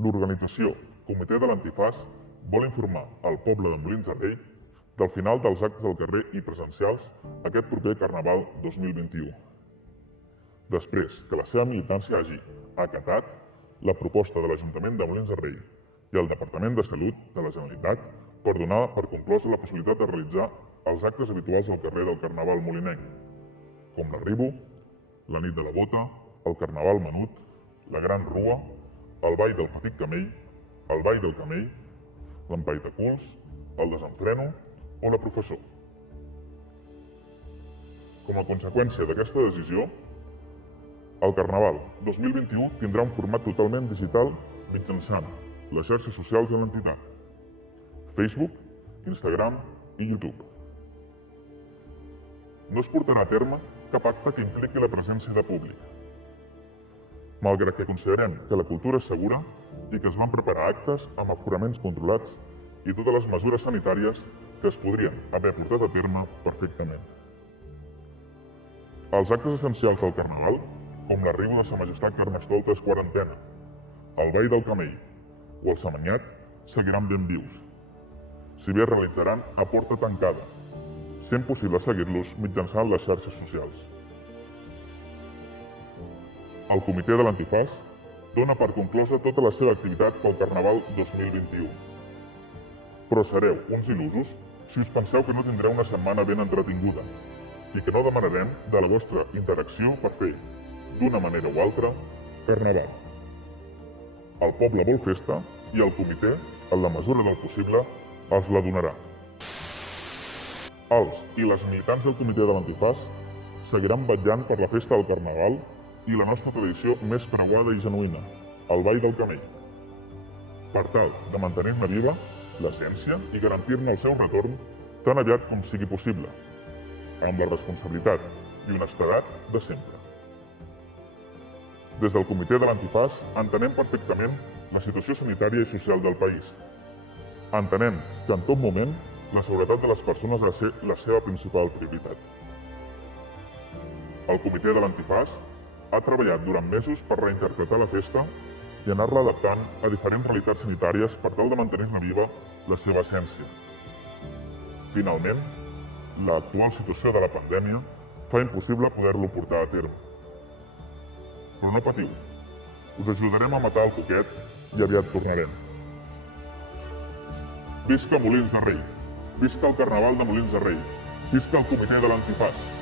L'organització Comitè de l'Antifàs vol informar el poble de Molins de Rei del final dels actes del carrer i presencials aquest proper Carnaval 2021. Després que la seva militància hagi acatat la proposta de l'Ajuntament de Molins de Rei i el Departament de Salut de la Generalitat per donar per conclosa la possibilitat de realitzar els actes habituals al carrer del Carnaval molinenc, com l'Arribo, la nit de la Bota, el Carnaval Menut, la Gran Rua, el Ball del Petit Camell, el Ball del Camell, l'Empaitaculs, el Desenfreno o la Professó. Com a conseqüència d'aquesta decisió, el Carnaval 2021 tindrà un format totalment digital mitjançant les xarxes socials de l'entitat, Facebook, Instagram i YouTube. No es portarà a terme cap acte que impliqui la presència de públic. Malgrat que considerem que la cultura és segura i que es van preparar actes amb aforaments controlats i totes les mesures sanitàries que es podrien haver portat a terme perfectament. Els actes essencials del Carnaval, com l'arribo de Sa Majestat Carnestoltes quarantena, el Ball del Camell o el Samanyat, seguiran ben vius, si bé es realitzaran a porta tancada, sent possible seguir-los mitjançant les xarxes socials. El Comitè de l'Antifàs dona per conclosa tota la seva activitat pel Carnaval 2021. Però sereu uns il·lusos si us penseu que no tindreu una setmana ben entretinguda i que no demanarem de la vostra interacció per fer, d'una manera o altra, Carnaval. El poble vol festa i el comitè, en la mesura del possible, els la donarà. Els i les militants del Comitè de l'Antifàs seguiran vetllant per la festa del Carnaval i la nostra tradició més preuada i genuïna, el Ball del Camell, per tal de mantenir-ne viva l'essència i garantir-ne el seu retorn tan aviat com sigui possible, amb la responsabilitat i honestedat de sempre. Des del Comitè de l'Antifàs entenem perfectament la situació sanitària i social del país. Entenem que en tot moment la seguretat de les persones ha de ser la seva principal prioritat. El Comitè de l'Antifàs ha treballat durant mesos per reinterpretar la festa i anar-la adaptant a diferents realitats sanitàries per tal de mantenir-ne viva la seva essència. Finalment, l'actual situació de la pandèmia fa impossible poder-lo portar a terme. Però no patiu, us ajudarem a matar el cuquet i aviat tornarem. Visca Molins de Rei! Visca el Carnaval de Molins de Rei! Visca el Comitè de l'Antifàs!